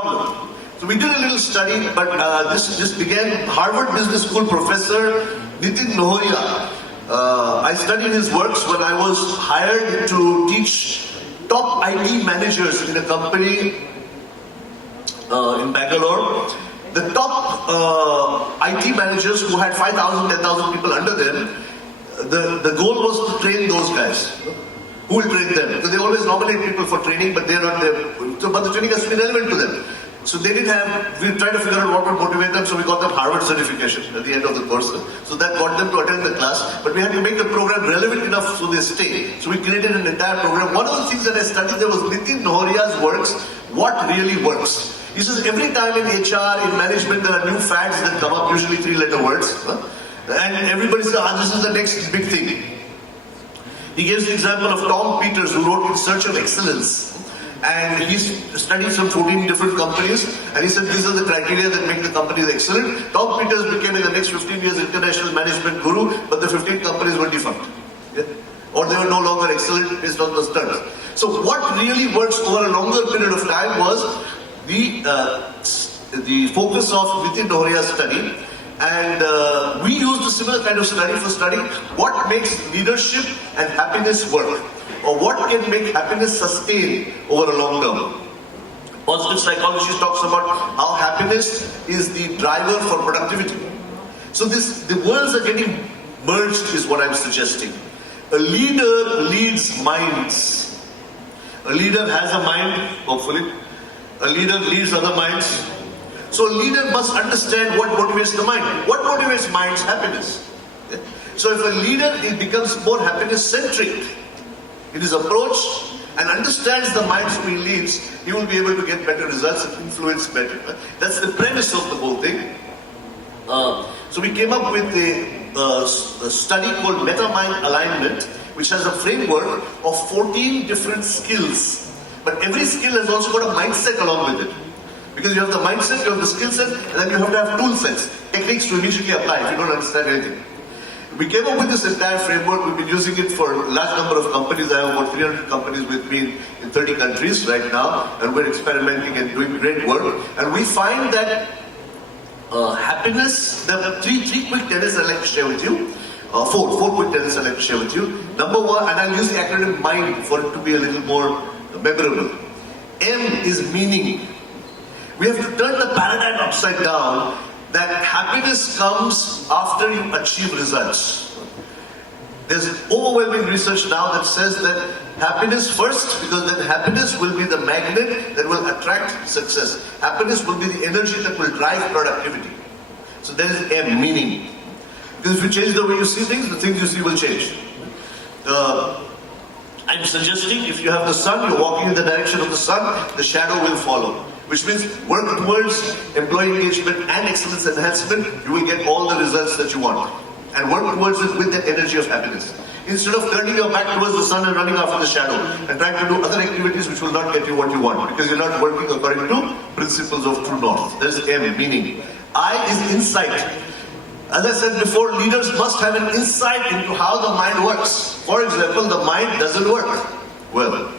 problem. So we did a little study, but this began. Harvard Business School professor Nitin Nohoria. I studied his works when I was hired to teach top IT managers in a company in Bangalore. The top IT managers who had 5,000, 10,000 people under them, the goal was to train those guys. Who will train them? Because they always nominate people for training, but they're not there. So, but the training has to be relevant to them. So they didn't have, we tried to figure out what would motivate them, so we got them Harvard certification at the end of the course. So that got them to attend the class, but we had to make the program relevant enough so they stay. So we created an entire program. One of the things that I studied there was Nitin Nohoria's works, what really works. He says every time in HR, in management, there are new fads that come up, usually 3-letter words. And everybody says, this is the next big thing. He gives the example of Tom Peters, who wrote In Search of Excellence. And he studied some 14 different companies, and he said these are the criteria that make the companies excellent. Tom Peters became in the next 15 years international management guru, but the 15 companies were defunct. Yeah? Or they were no longer excellent based on those terms. So what really works over a longer period of time was the focus of Nitin Nohoria's study. And we used a similar kind of study for studying what makes leadership and happiness work, or what can make happiness sustain over a long term. Positive psychology talks about how happiness is the driver for productivity. So the worlds are getting merged is what I'm suggesting. A leader leads minds. A leader has a mind, hopefully. A leader leads other minds. So a leader must understand what motivates the mind. What motivates minds? Happiness. So if a leader becomes more happiness-centric in his approach and understands the minds who he leads, he will be able to get better results and influence better. That's the premise of the whole thing. So we came up with a study called Metamind Alignment, which has a framework of 14 different skills. But every skill has also got a mindset along with it. Because you have the mindset, you have the skill set, and then you have to have tool sets, techniques to immediately apply if you don't understand anything. We came up with this entire framework. We've been using it for a large number of companies. I have about 300 companies with me in 30 countries right now, and we're experimenting and doing great work. And we find that happiness, there are three quick tenets I'd like to share with you. Four quick tenets I'd like to share with you. Number one, and I'll use the acronym MIND for it to be a little more memorable. M is meaning. We have to turn the paradigm upside down, that happiness comes after you achieve results. There's overwhelming research now that says that happiness first, because then happiness will be the magnet that will attract success. Happiness will be the energy that will drive productivity. So there is M, meaning. Because if you change the way you see things, the things you see will change. I'm suggesting if you have the sun, you're walking in the direction of the sun, the shadow will follow. Which means work towards employee engagement and excellence enhancement, you will get all the results that you want. And work towards it with that energy of happiness. Instead of turning your back towards the sun and running after the shadow and trying to do other activities which will not get you what you want, because you're not working according to principles of true north. There's M, meaning. I is insight. As I said before, leaders must have an insight into how the mind works. For example, the mind doesn't work well.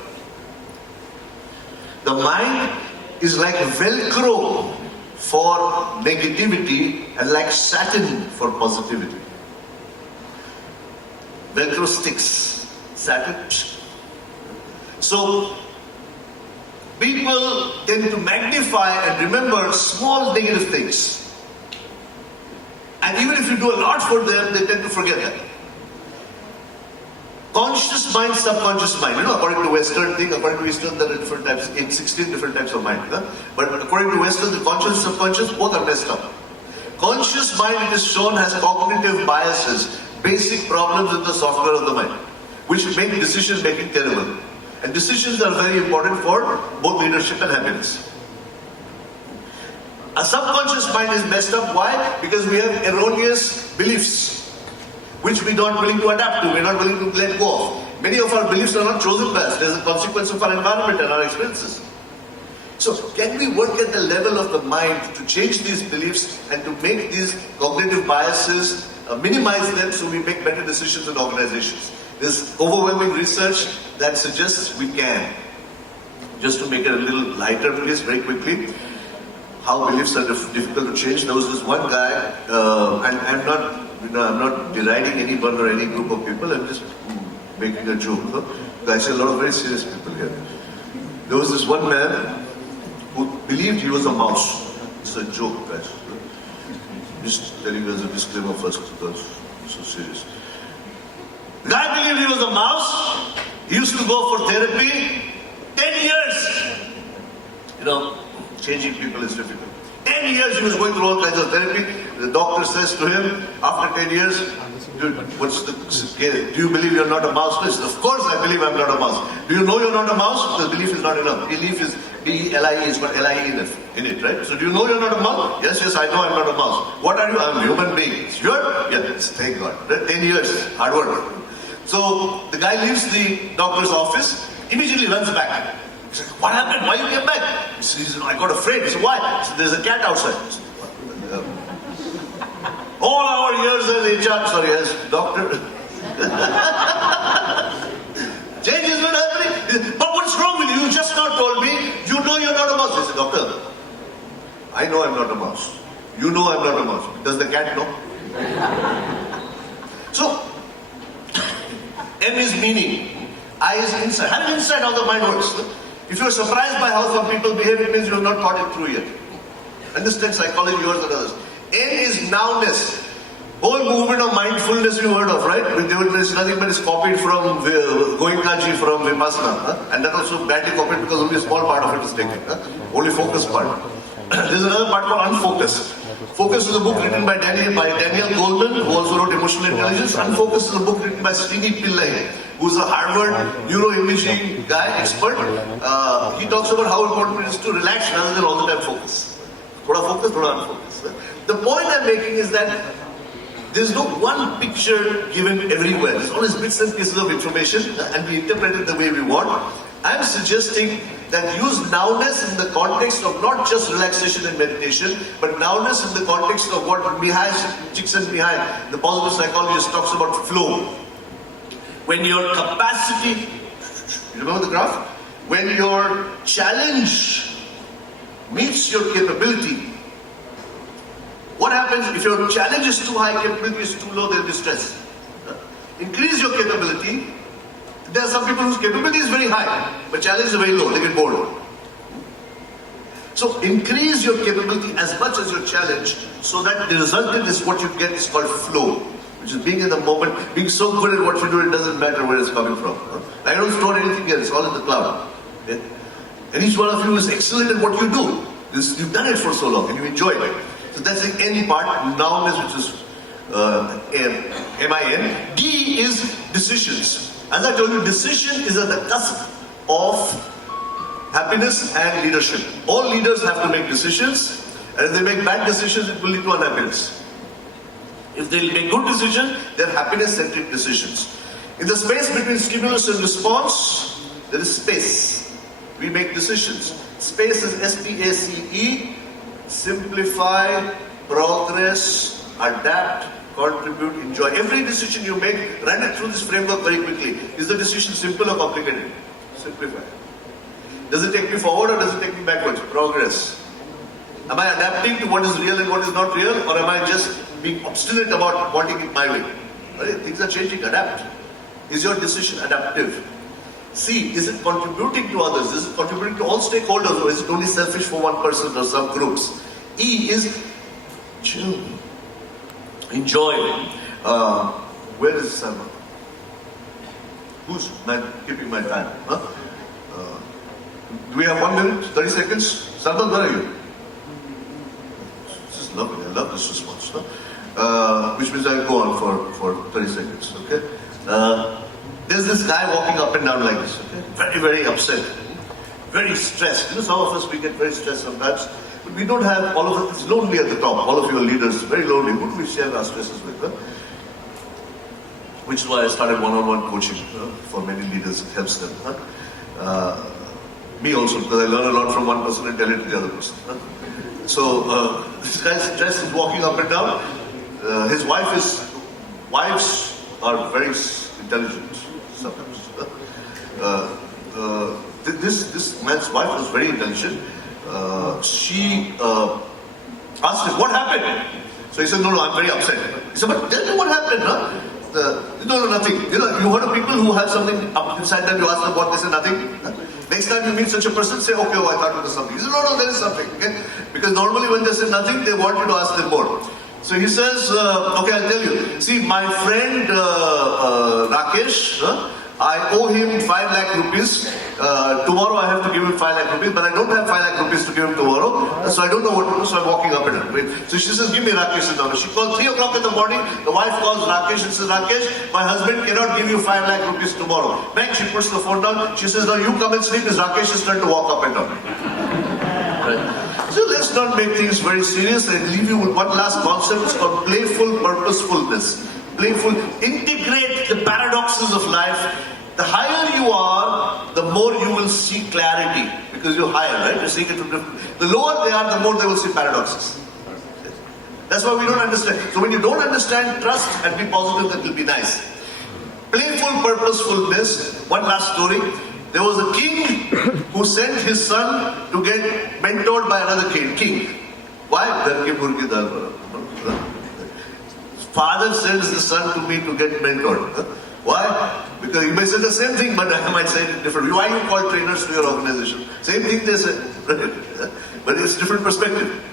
The mind is like Velcro for negativity and like satin for positivity. Velcro sticks, satin. So people tend to magnify and remember small negative things. And even if you do a lot for them, they tend to forget that. Conscious mind, subconscious mind. According to Western thing, according to Eastern, there are different types, 16 different types of mind. But according to Western, the conscious and subconscious, both are messed up. Conscious mind, it is shown, has cognitive biases, basic problems in the software of the mind, which make decision making terrible. And decisions are very important for both leadership and happiness. A subconscious mind is messed up. Why? Because we have erroneous beliefs, which we're not willing to adapt to, we're not willing to let go of. Many of our beliefs are not chosen by us. There's a consequence of our environment and our experiences. So can we work at the level of the mind to change these beliefs and to make these cognitive biases, minimize them so we make better decisions in organizations? There's overwhelming research that suggests we can. just to make it a little lighter, please, very quickly. How beliefs are difficult to change. There was this one guy, and I'm not deriding anyone or any group of people. I'm just making a joke. Huh? I see a lot of very serious people here. There was this one man who believed he was a mouse. It's a joke, guys. Just telling you as a disclaimer first, because it's so serious. The guy believed he was a mouse. He used to go for therapy. 10 years. You know, changing people is difficult. 10 years he was going through all kinds of therapy. The doctor says to him, after 10 years, dude, do you believe you're not a mouse? He says, of course I believe I'm not a mouse. Do you know you're not a mouse? Because belief is not enough. Belief is B-E-L-I-E, it's got L-I-E in it, right? So do you know you're not a mouse? Yes, I know I'm not a mouse. What are you? I'm a human being. Sure? Yes, thank God. 10 years, hard work. So the guy leaves the doctor's office, immediately runs back. He's like, what happened? Why you came back? He says, I got afraid. He said, why? He said, there's a cat outside. Said, all our years as doctor. Change is not happening. But what's wrong with you? You just now told me, you know you're not a mouse. He said, doctor, I know I'm not a mouse. You know I'm not a mouse. Does the cat know? So, M is meaning. I is insight. Have an insight how the mind works. If you're surprised by how some people behave, it means you have not thought it through yet. Understand psychology, yours and others. N is nowness. Whole movement of mindfulness you heard of, right? There's nothing but it's copied from Goenkaji from Vipassana. And that also badly copied because only a small part of it is taken. Only focus part. There's another part called unfocus. Focus is a book written by Daniel Goleman, who also wrote Emotional Intelligence. Unfocus is a book written by Srini Pillai, who's a Harvard neuroimaging guy, expert. He talks about how important it is to relax rather than all the time focus. Thoda focus, thoda unfocus. The point I'm making is that there's no one picture given everywhere. There's always bits and pieces of information and we interpret it the way we want. I'm suggesting that use nowness in the context of not just relaxation and meditation, but nowness in the context of what Mihai Csikszentmihalyi, the positive psychologist, talks about flow. When your capacity, you remember the graph? When your challenge meets your capability, what happens if your challenge is too high, capability is too low, there will be stress. Increase your capability. There are some people whose capability is very high, but challenge is very low, they get bored. So increase your capability as much as your challenge, so that the resultant is what you get is called flow, which is being in the moment, being so good at what you do, it doesn't matter where it's coming from. I don't store anything here, it's all in the cloud. Okay? And each one of you is excellent at what you do. You've done it for so long and you enjoy it. So that's the N part, nowness, which is M-I-N. D is decisions. As I told you, decision is at the cusp of happiness and leadership. All leaders have to make decisions, and if they make bad decisions, it will lead to unhappiness. If they make good decisions, they're happiness-centric decisions. In the space between stimulus and response, there is space. We make decisions. Space is S-P-A-C-E, simplify, progress, adapt, contribute, enjoy. Every decision you make, run it through this framework very quickly. Is the decision simple or complicated? Simplify. Does it take me forward or does it take me backwards? Progress. Am I adapting to what is real and what is not real, or am I just being obstinate about wanting it my way? Right? Things are changing. Adapt. Is your decision adaptive? C, is it contributing to others? Is it contributing to all stakeholders, or is it only selfish for one person or some groups? E is chill. Enjoy. Where is Salman? Who's keeping my time? Huh? Do we have 1 minute, 30 seconds? Salman, where are you? This is lovely. I love this response. Huh? Which means I'll go on for 30 seconds. Okay. There's this guy walking up and down like this. Okay? Very, very upset. Very stressed. You know, some of us, we get very stressed sometimes. But we don't have, all of us, it's lonely at the top. All of you are leaders, very lonely. Who do we share our stresses with? Huh? Which is why I started one-on-one coaching for many leaders. It helps them. Huh? Me also, because I learn a lot from one person and tell it to the other person. Huh? So, this guy's stressed, is walking up and down. His wives are very intelligent sometimes. this man's wife was very intelligent. She asked him, what happened? So he said, no, I'm very upset. He said, but tell me what happened, huh? No, nothing. You heard of people who have something up inside them, you ask them what, they say nothing. Next time you meet such a person, say, okay, I thought it was something. He said, no, there is something. Okay? Because normally when they say nothing, they want you to ask them more. So he says, okay, I'll tell you. See, my friend Rakesh, I owe him 5 lakh rupees. Tomorrow I have to give him 5 lakh rupees, but I don't have 5 lakh rupees to give him tomorrow. So I don't know what to do, so I'm walking up and down. So she says, give me Rakesh's number. She calls 3 o'clock in the morning. The wife calls Rakesh and says, Rakesh, my husband cannot give you 5 lakh rupees tomorrow. Bang, she puts the phone down. She says, now you come and sleep. It's Rakesh's turn to walk up and down. Right. So let's not make things very serious and leave you with one last concept. It's called playful purposefulness. Playful, integrate the paradoxes of life. The higher you are, the more you will see clarity. Because you're higher, right? You're seeing it from different. The lower they are, the more they will see paradoxes. That's why we don't understand. So when you don't understand, trust and be positive, that will be nice. Playful purposefulness. One last story. There was a king who sent his son to get mentored by another king. Why? Father sends the son to me to get mentored. Why? Because you may say the same thing, but I might say it differently. Why you call trainers to your organization? Same thing they say, right? But it's different perspective.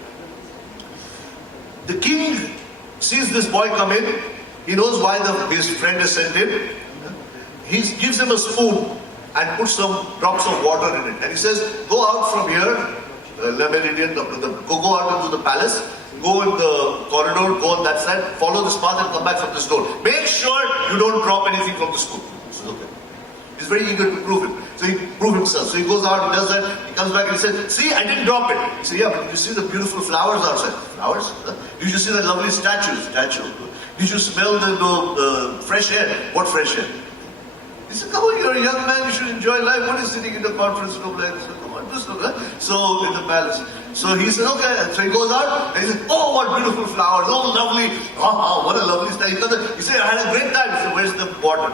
The king sees this boy come in. He knows why his friend has sent him. He gives him a spoon and puts some drops of water in it. And he says, go out from here, go out into the palace, go in the corridor, go on that side, follow this path and come back from this door. Make sure you don't drop anything from the spoon. He says, okay. He's very eager to prove it. So he proves himself. So he goes out, he does that, he comes back and he says, see, I didn't drop it. He says, yeah, but you see the beautiful flowers outside? Flowers? Did you see that lovely statue? Did you smell the fresh air? What fresh air? He said, come on, you're a young man, you should enjoy life. What is sitting in the conference room like this? Come on, just look, huh? So, in the palace. So he said, okay. So he goes out, and he said, oh, what beautiful flowers. Oh, lovely. Oh, what a lovely style. He said, I had a great time. He said, where's the water?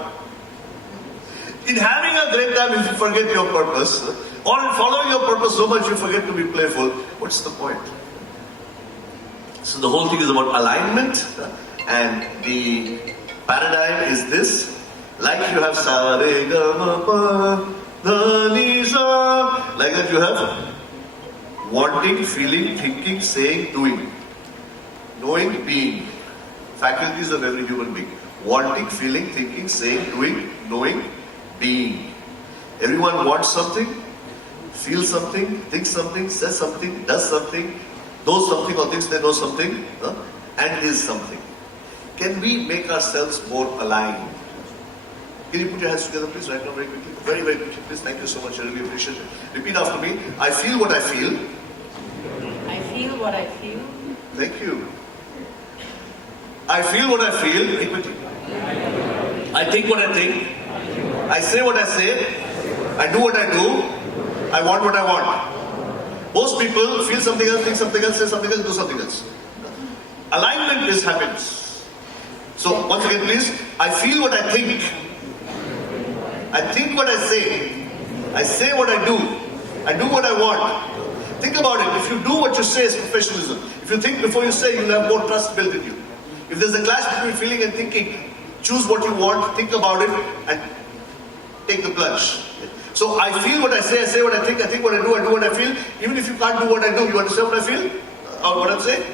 In having a great time, if you forget your purpose, or in following your purpose so much you forget to be playful, what's the point? So the whole thing is about alignment, and the paradigm is this. Like you have sa re ga ma pa dha ni sa, like that you have wanting, feeling, thinking, saying, doing, knowing, being. Faculties of every human being. Wanting, feeling, thinking, saying, doing, knowing, being. Everyone wants something, feels something, thinks something, says something, does something, knows something or thinks they know something, and is something. Can we make ourselves more aligned? Can you put your hands together, please, right now, very quickly? Very, very quickly, please. Thank you so much. I really appreciate it. Repeat after me. I feel what I feel. I feel what I feel. Thank you. I feel what I feel. Equity. I think what I think. I say what I say. I do what I do. I want what I want. Most people feel something else, think something else, say something else, do something else. Alignment is happiness. So, once again, please. I feel what I think. I think what I say what I do what I want. Think about it. If you do what you say, it's professionalism. If you think before you say, you'll have more trust built in you. If there's a clash between feeling and thinking, choose what you want, think about it, and take the plunge. So I feel what I say what I think what I do what I feel. Even if you can't do what I do, you understand what I feel? Or what I'm saying?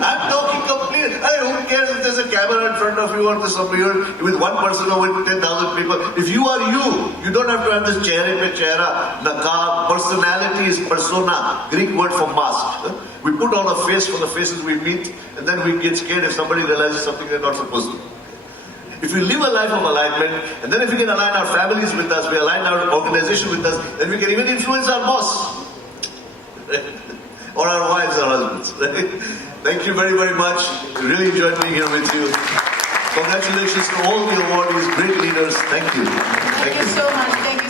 I'm talking complete. Who cares if there's a camera in front of you or there's somebody with one person or with 10,000 people? If you are you don't have to have this chehre pe chehra, nakab. Personality is persona, Greek word for mask. We put on a face for the faces we meet, and then we get scared if somebody realizes something they're not supposed to. If we live a life of alignment, and then if we can align our families with us, we align our organization with us, then we can even influence our boss. Or our wives or husbands. Thank you very, very much. Really enjoyed being here with you. Congratulations to all the awardees, great leaders. Thank you. Thank you so much. Thank you.